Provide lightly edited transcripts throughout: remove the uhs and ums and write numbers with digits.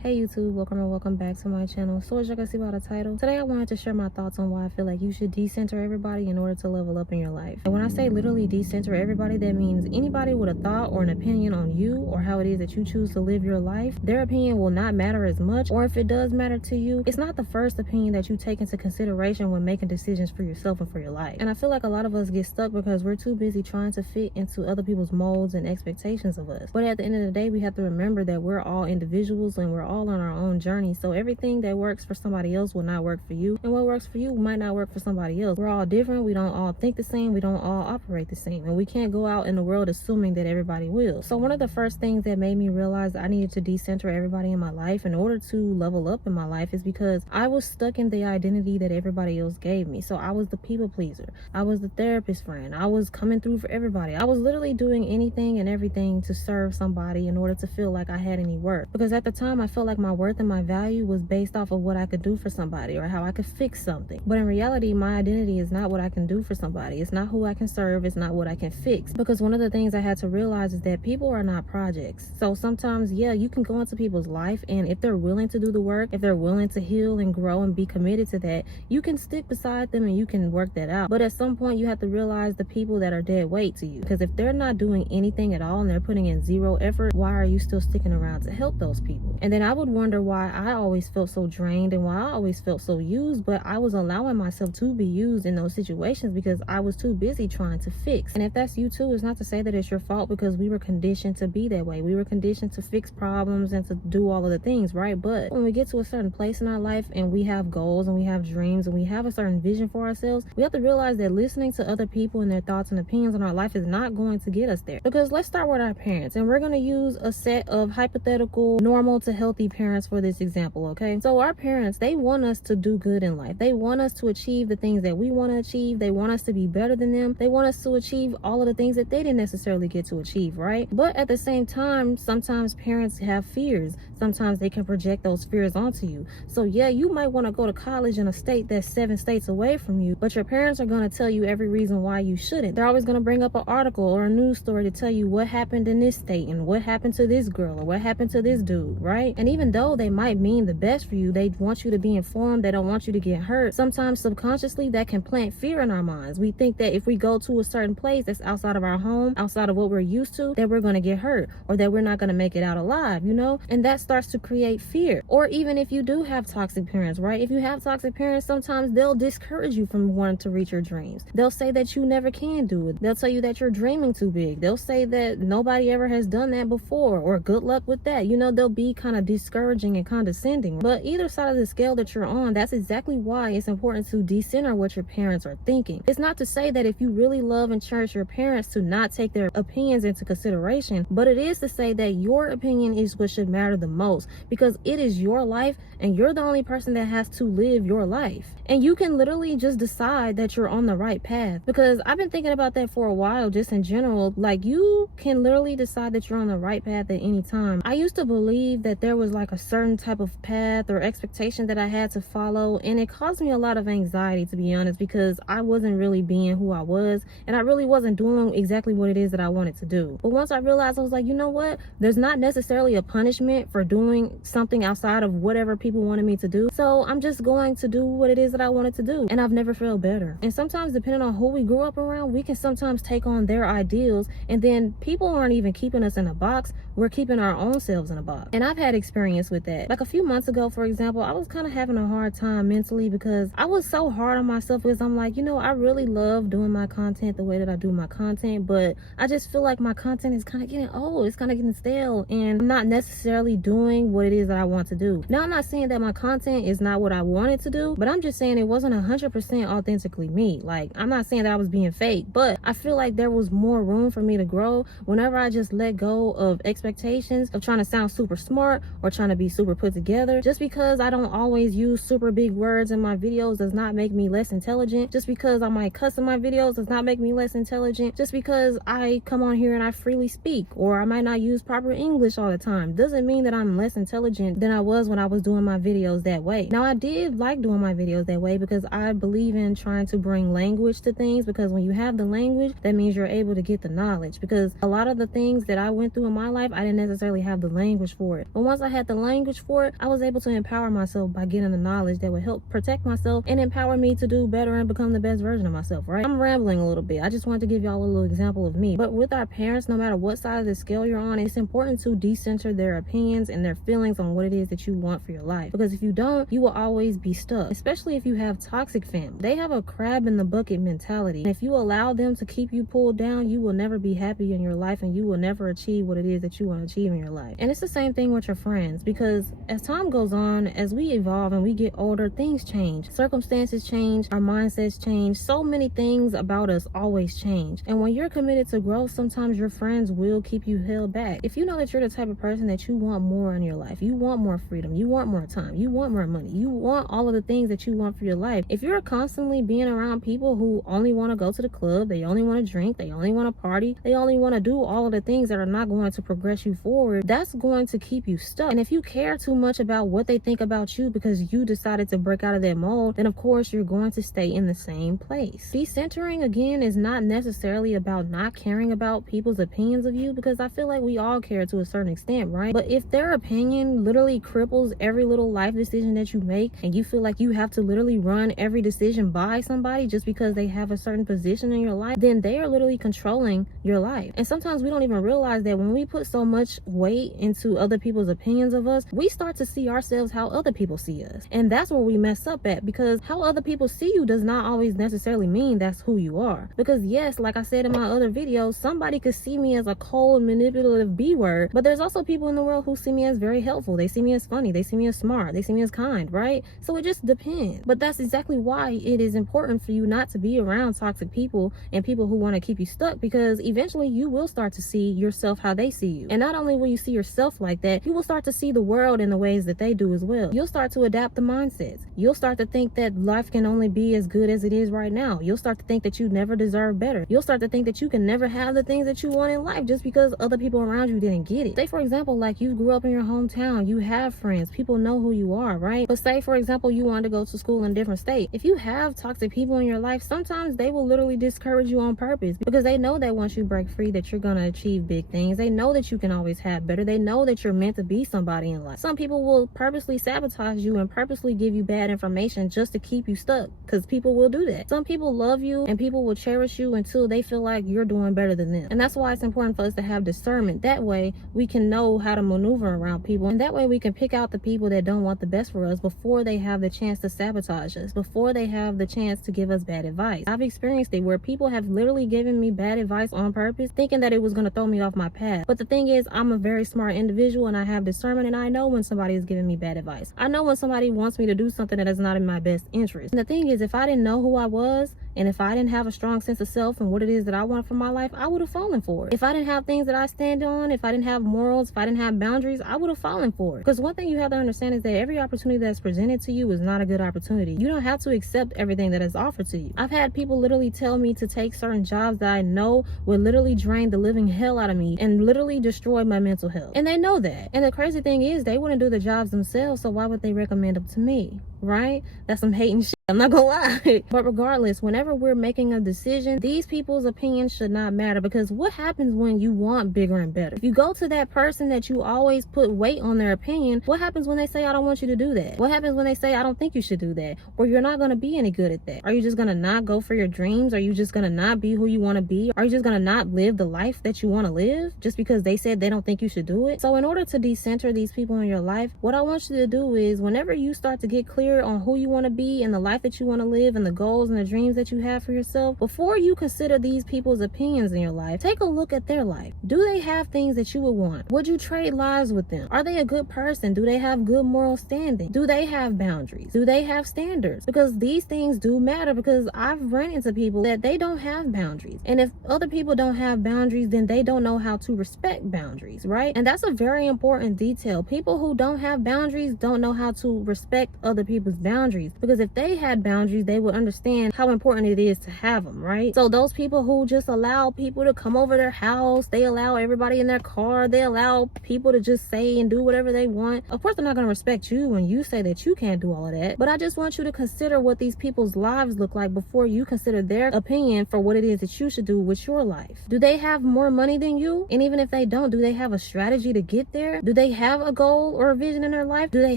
Hey YouTube, welcome or welcome back to my channel. So as you can see by the title, today I wanted to share my thoughts on why I feel like you should decenter everybody in order to level up in your life. And when I say literally decenter everybody, that means anybody with a thought or an opinion on you or how it is that you choose to live your life, their opinion will not matter as much, or if it does matter to you, it's not the first opinion that you take into consideration when making decisions for yourself and for your life. And I feel like a lot of us get stuck because we're too busy trying to fit into other people's molds and expectations of us. But at the end of the day, we have to remember that we're all individuals and we're all on our own journey. So everything that works for somebody else will not work for you, and what works for you might not work for somebody else. We're all different. We don't all think the same. We don't all operate the same, and we can't go out in the world assuming that everybody will. So one of the first things that made me realize I needed to decenter everybody in my life in order to level up in my life is because I was stuck in the identity that everybody else gave me. So I was the people pleaser, I was the therapist friend, I was coming through for everybody. I was literally doing anything and everything to serve somebody in order to feel like I had any worth, because at the time I felt like my worth and my value was based off of what I could do for somebody or how I could fix something. But in reality, my identity is not what I can do for somebody. It's not who I can serve. It's not what I can fix. Because one of the things I had to realize is that people are not projects. So sometimes, yeah, you can go into people's life, and if they're willing to do the work, if they're willing to heal and grow and be committed to that, you can stick beside them and you can work that out. But at some point, you have to realize the people that are dead weight to you. Because if they're not doing anything at all and they're putting in zero effort, why are you still sticking around to help those people? And then I would wonder why I always felt so drained and why I always felt so used, but I was allowing myself to be used in those situations because I was too busy trying to fix. And if that's you too, it's not to say that it's your fault, because we were conditioned to be that way. We were conditioned to fix problems and to do all of the things, right? But when we get to a certain place in our life and we have goals and we have dreams and we have a certain vision for ourselves, we have to realize that listening to other people and their thoughts and opinions on our life is not going to get us there. Because let's start with our parents, and we're going to use a set of hypothetical normal to healthy parents for this example, okay? So our parents, they want us to do good in life. They want us to achieve the things that we want to achieve. They want us to be better than them. They want us to achieve all of the things that they didn't necessarily get to achieve, right? But at the same time, sometimes parents have fears. Sometimes they can project those fears onto you. So yeah, you might want to go to college in a state that's 7 states away from you, but your parents are going to tell you every reason why you shouldn't. They're always going to bring up an article or a news story to tell you what happened in this state and what happened to this girl or what happened to this dude, right? And even though they might mean the best for you, they want you to be informed, they don't want you to get hurt. Sometimes subconsciously that can plant fear in our minds. We think that if we go to a certain place that's outside of our home, outside of what we're used to, that we're going to get hurt or that we're not going to make it out alive, you know? And that starts to create fear. Or even if you do have toxic parents, right? If you have toxic parents, sometimes they'll discourage you from wanting to reach your dreams. They'll say that you never can do it. They'll tell you that you're dreaming too big. They'll say that nobody ever has done that before, or good luck with that. You know, they'll be kind of discouraging and condescending. But either side of the scale that you're on, that's exactly why it's important to decenter what your parents are thinking. It's not to say that if you really love and cherish your parents to not take their opinions into consideration, but it is to say that your opinion is what should matter the most, because it is your life and you're the only person that has to live your life. And you can literally just decide that you're on the right path, because I've been thinking about that for a while, just in general. Like, you can literally decide that you're on the right path at any time. I used to believe that there was like a certain type of path or expectation that I had to follow, and it caused me a lot of anxiety, to be honest, because I wasn't really being who I was and I really wasn't doing exactly what it is that I wanted to do. But once I realized, I was like, you know what, there's not necessarily a punishment for doing something outside of whatever people wanted me to do, so I'm just going to do what it is that I wanted to do. And I've never felt better. And sometimes, depending on who we grew up around, we can sometimes take on their ideals, and then people aren't even keeping us in a box, we're keeping our own selves in a box. And I've had experience with that. Like a few months ago, for example, I was kind of having a hard time mentally because I was so hard on myself, because I'm like, you know, I really love doing my content the way that I do my content, but I just feel like my content is kind of getting old, it's kind of getting stale, and I'm not necessarily doing what it is that I want to do. Now, I'm not saying that my content is not what I wanted to do, but I'm just saying it wasn't 100% authentically me. Like, I'm not saying that I was being fake, but I feel like there was more room for me to grow whenever I just let go of expectations of trying to sound super smart or trying to be super put together. Just because I don't always use super big words in my videos does not make me less intelligent. Just because I might cuss in my videos does not make me less intelligent. Just because I come on here and I freely speak, or I might not use proper English all the time, doesn't mean that I'm I'm less intelligent than I was when I was doing my videos that way. Now, I did like doing my videos that way because I believe in trying to bring language to things, because when you have the language, that means you're able to get the knowledge. Because a lot of the things that I went through in my life, I didn't necessarily have the language for it. But once I had the language for it, I was able to empower myself by getting the knowledge that would help protect myself and empower me to do better and become the best version of myself, right? I'm rambling a little bit. I just wanted to give y'all a little example of me. But with our parents, no matter what side of the scale you're on, it's important to decenter their opinions and their feelings on what it is that you want for your life. Because if you don't, you will always be stuck, especially if you have toxic family. They have a crab in the bucket mentality. And if you allow them to keep you pulled down, you will never be happy in your life and you will never achieve what it is that you want to achieve in your life. And it's the same thing with your friends, because as time goes on, as we evolve and we get older, things change. Circumstances change, our mindsets change. So many things about us always change. And when you're committed to growth, sometimes your friends will keep you held back. If you know that you're the type of person that you want more in your life, you want more freedom, you want more time, you want more money, you want all of the things that you want for your life. If you're constantly being around people who only want to go to the club, they only want to drink, they only want to party, they only want to do all of the things that are not going to progress you forward, that's going to keep you stuck. And if you care too much about what they think about you because you decided to break out of that mold, then of course you're going to stay in the same place. Decentering, again, is not necessarily about not caring about people's opinions of you, because I feel like we all care to a certain extent, right? But if their opinion literally cripples every little life decision that you make, and you feel like you have to literally run every decision by somebody just because they have a certain position in your life, then they are literally controlling your life. And sometimes we don't even realize that when we put so much weight into other people's opinions of us, we start to see ourselves how other people see us. And that's where we mess up at, because how other people see you does not always necessarily mean that's who you are. Because yes, like I said in my other videos, somebody could see me as a cold, manipulative B-word, but there's also people in the world who see me as very helpful. They see me as funny, they see me as smart, they see me as kind, right? So it just depends. But that's exactly why it is important for you not to be around toxic people and people who want to keep you stuck, because eventually you will start to see yourself how they see you. And not only will you see yourself like that, you will start to see the world in the ways that they do as well. You'll start to adapt the mindsets. You'll start to think that life can only be as good as it is right now. You'll start to think that you never deserve better. You'll start to think that you can never have the things that you want in life just because other people around you didn't get it. Say for example, like you grew up in your hometown, you have friends, people know who you are, right? But say for example, you wanted to go to school in a different state. If you have toxic people in your life, sometimes they will literally discourage you on purpose, because they know that once you break free that you're gonna achieve big things. They know that you can always have better. They know that you're meant to be somebody in life. Some people will purposely sabotage you and purposely give you bad information just to keep you stuck, because people will do that. Some people love you and people will cherish you until they feel like you're doing better than them. And that's why it's important for us to have discernment. That way we can know how to maneuver around people, and that way we can pick out the people that don't want the best for us before they have the chance to sabotage us, before they have the chance to give us bad advice. I've experienced it where people have literally given me bad advice on purpose, thinking that it was going to throw me off my path. But the thing is, I'm a very smart individual and I have discernment, and I know when somebody is giving me bad advice. I know when somebody wants me to do something that is not in my best interest. And the thing is, if I didn't know who I was, and if I didn't have a strong sense of self and what it is that I want from my life, I would have fallen for it. If I didn't have things that I stand on, if I didn't have morals, if I didn't have boundaries, I would have fallen for it. Because one thing you have to understand is that every opportunity that's presented to you is not a good opportunity. You don't have to accept everything that is offered to you. I've had people literally tell me to take certain jobs that I know would literally drain the living hell out of me and literally destroy my mental health. And they know that. And the crazy thing is, they wouldn't do the jobs themselves, so why would they recommend them to me? Right? That's some hating shit. I'm not gonna lie. But regardless, whenever we're making a decision, these people's opinions should not matter, because what happens when you want bigger and better? If you go to that person that you always put weight on their opinion, what happens when they say, I don't want you to do that? What happens when they say, I don't think you should do that? Or you're not gonna be any good at that? Are you just gonna not go for your dreams? Are you just gonna not be who you wanna be? Are you just gonna not live the life that you wanna live just because they said they don't think you should do it? So in order to decenter these people in your life, what I want you to do is, whenever you start to get clear on who you wanna be and the life that you want to live and the goals and the dreams that you have for yourself, before you consider these people's opinions in your life, take a look at their life. Do they have things that you would want? Would you trade lives with them? Are they a good person? Do they have good moral standing? Do they have boundaries? Do they have standards? Because these things do matter, because I've run into people that they don't have boundaries. And if other people don't have boundaries, then they don't know how to respect boundaries, right? And that's a very important detail. People who don't have boundaries don't know how to respect other people's people's boundaries, because if they had boundaries, they would understand how important it is to have them, right? So those people who just allow people to come over their house, they allow everybody in their car, they allow people to just say and do whatever they want. Of course, they're not going to respect you when you say that you can't do all of that. But I just want you to consider what these people's lives look like before you consider their opinion for what it is that you should do with your life. Do they have more money than you? And even if they don't, do they have a strategy to get there? Do they have a goal or a vision in their life? Do they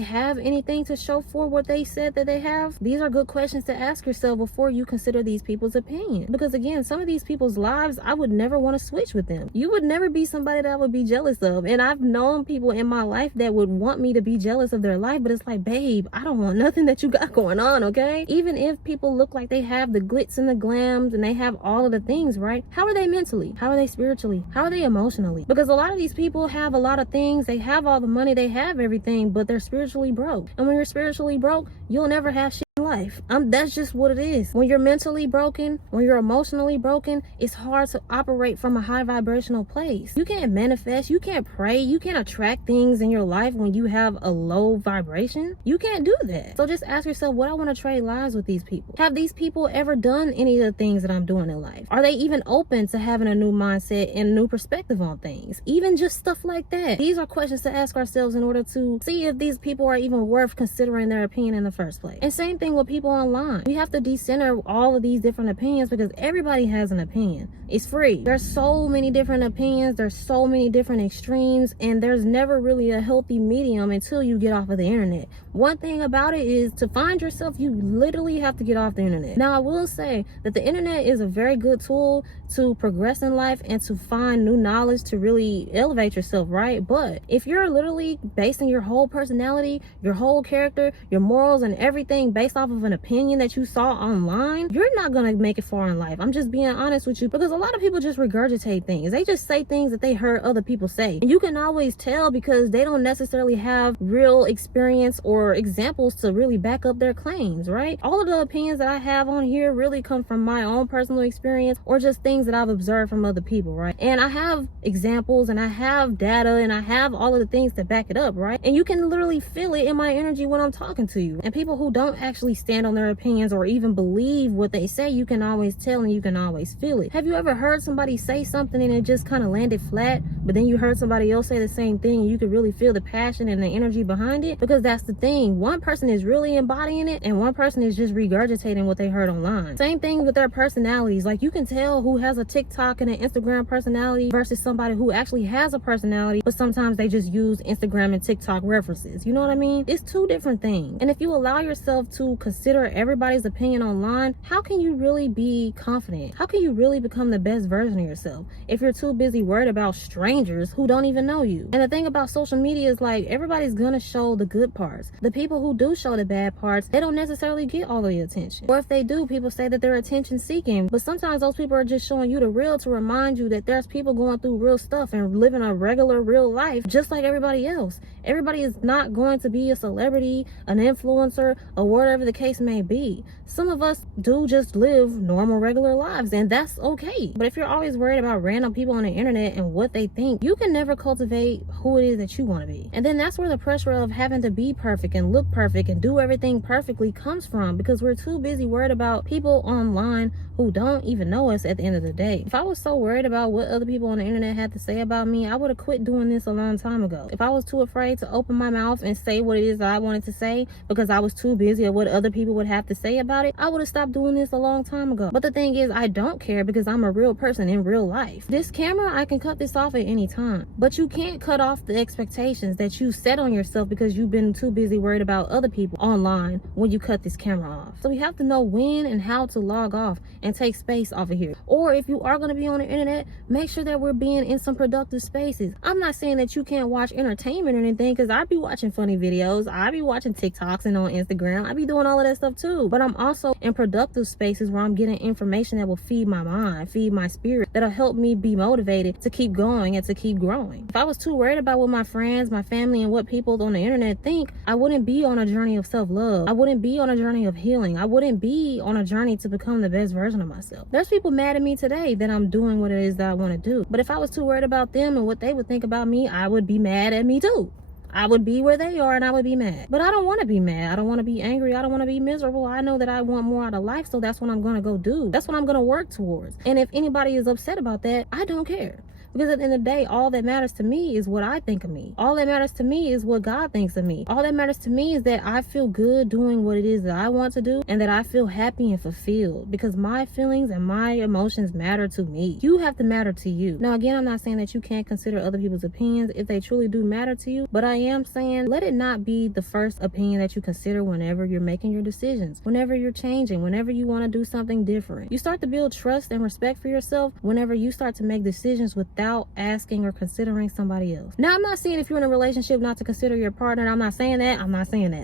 have anything to show for what they said that they have? These are good questions to ask yourself before you consider these people's opinion. Because again, some of these people's lives, I would never want to switch with them. You would never be somebody that I would be jealous of. And I've known people in my life that would want me to be jealous of their life, but it's like, babe, I don't want nothing that you got going on, okay? Even if people look like they have the glitz and the glams and they have all of the things, right? How are they mentally? How are they spiritually? How are they emotionally? Because a lot of these people have a lot of things. They have all the money, they have everything, but they're spiritually broke. And when you're spiritually broke, you'll never have shit in life. That's just what it is. When you're mentally broken, when you're emotionally broken, it's hard to operate from a high vibrational place. You can't manifest, you can't pray, you can't attract things in your life when you have a low vibration. You can't do that. So just ask yourself, would I want to trade lives with these people? Have these people ever done any of the things that I'm doing in life? Are they even open to having a new mindset and a new perspective on things? Even just stuff like that. These are questions to ask ourselves in order to see if these people are even worth considering their opinion in the first place. And same thing with people online. We have to decenter all of these different opinions because everybody has an opinion. It's free. There's so many different opinions. There's so many different extremes, and there's never really a healthy medium until you get off of the internet. One thing about it is to find yourself, you literally have to get off the internet. Now, I will say that the internet is a very good tool to progress in life and to find new knowledge to really elevate yourself, right? But if you're literally basing your whole personality, your whole character, your morals and everything based off of an opinion that you saw online, you're not gonna make it far in life. I'm just being honest with you, because a lot of people just regurgitate things. They just say things that they heard other people say. And you can always tell because they don't necessarily have real experience or examples to really back up their claims, right? All of the opinions that I have on here really come from my own personal experience or just things that I've observed from other people, right? And I have examples and I have data and I have all of the things to back it up, right? And you can literally feel it in my energy when I'm talking to you. And people who don't actually stand on their opinions or even believe what they say, you can always tell and you can always feel it. Have you ever heard somebody say something and it just kind of landed flat, but then you heard somebody else say the same thing and you could really feel the passion and the energy behind it? Because that's the thing. One person is really embodying it and one person is just regurgitating what they heard online. Same thing with their personalities. Like, you can tell who has a TikTok and an Instagram personality versus somebody who actually has a personality, but sometimes they just use Instagram and TikTok references. You know what I mean? It's two different things. And if you allow yourself to consider everybody's opinion online, how can you really be confident? How can you really become the best version of yourself if you're too busy worried about strangers who don't even know you? And the thing about social media is, like, everybody's gonna show the good parts. The people who do show the bad parts, they don't necessarily get all of the attention. Or if they do, people say that they're attention seeking, but sometimes those people are just showing you the real to remind you that there's people going through real stuff and living a regular real life just like everybody else. Everybody is not going to be a celebrity, an influencer, or whatever the case may be. Some of us do just live normal regular lives, and that's okay. But if you're always worried about random people on the internet and what they think, you can never cultivate who it is that you want to be. And then that's where the pressure of having to be perfect and look perfect and do everything perfectly comes from, because we're too busy worried about people online who don't even know us at the end of the day. If I was so worried about what other people on the internet had to say about me, I would have quit doing this a long time ago. If I was too afraid to open my mouth and say what it is that I wanted to say because I was too busy at what other people would have to say about it, I would have stopped doing this a long time ago. But the thing is, I don't care because I'm a real person in real life. This camera, I can cut this off at any time, but you can't cut off the expectations that you set on yourself because you've been too busy worried about other people online when you cut this camera off. So we have to know when and how to log off and take space off of here. Or if you are going to be on the internet, make sure that we're being in some productive spaces. I'm not saying that you can't watch entertainment or anything, because I be watching funny videos, I be watching TikToks and on Instagram, I be doing all of that stuff too. But I'm also in productive spaces where I'm getting information that will feed my mind, feed my spirit, that'll help me be motivated to keep going and to keep growing. If I was too worried about what my friends, my family, and what people on the internet think, I wouldn't be on a journey of self-love. I wouldn't be on a journey of healing. I wouldn't be on a journey to become the best version of myself. There's people mad at me today that I'm doing what it is that I want to do. But if I was too worried about them and what they would think about me, I would be mad at me too. I would be where they are and I would be mad. But I don't want to be mad. I don't want to be angry. I don't want to be miserable. I know that I want more out of life, so that's what I'm going to go do. That's what I'm going to work towards. And if anybody is upset about that, I don't care. Because at the end of the day, all that matters to me is what I think of me. All that matters to me is what God thinks of me. All that matters to me is that I feel good doing what it is that I want to do and that I feel happy and fulfilled, because my feelings and my emotions matter to me. You have to matter to you. Now, again, I'm not saying that you can't consider other people's opinions if they truly do matter to you, but I am saying let it not be the first opinion that you consider whenever you're making your decisions, whenever you're changing, whenever you want to do something different. You start to build trust and respect for yourself whenever you start to make decisions without asking or considering somebody else. Now, I'm not saying if you're in a relationship not to consider your partner. I'm not saying that.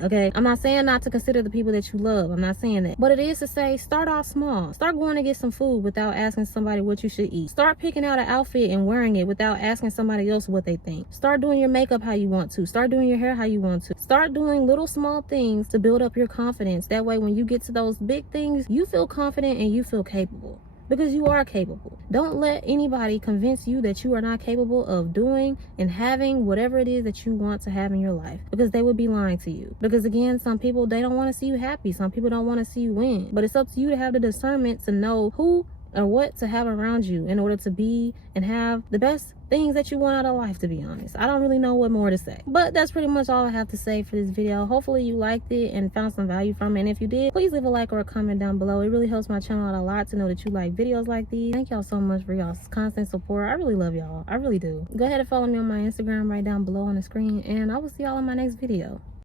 Okay? I'm not saying not to consider the people that you love. I'm not saying that. But it is to say, start off small. Start going to get some food without asking somebody what you should eat. Start picking out an outfit and wearing it without asking somebody else what they think. Start doing your makeup how you want to. Start doing your hair how you want to. Start doing little small things to build up your confidence. That way, when you get to those big things, you feel confident and you feel capable. Because you are capable. Don't let anybody convince you that you are not capable of doing and having whatever it is that you want to have in your life, because they would be lying to you. Because again, some people, they don't want to see you happy. Some people don't want to see you win. But it's up to you to have the discernment to know who or what to have around you in order to be and have the best things that you want out of life, to be honest. I don't really know what more to say, but that's pretty much all I have to say for this video. Hopefully you liked it and found some value from it, and if you did, please leave a like or a comment down below. It really helps my channel out a lot to know that you like videos like these. Thank y'all so much for y'all's constant support. I really love y'all. I really do. Go ahead and follow me on my Instagram right down below on the screen, and I will see y'all in my next video.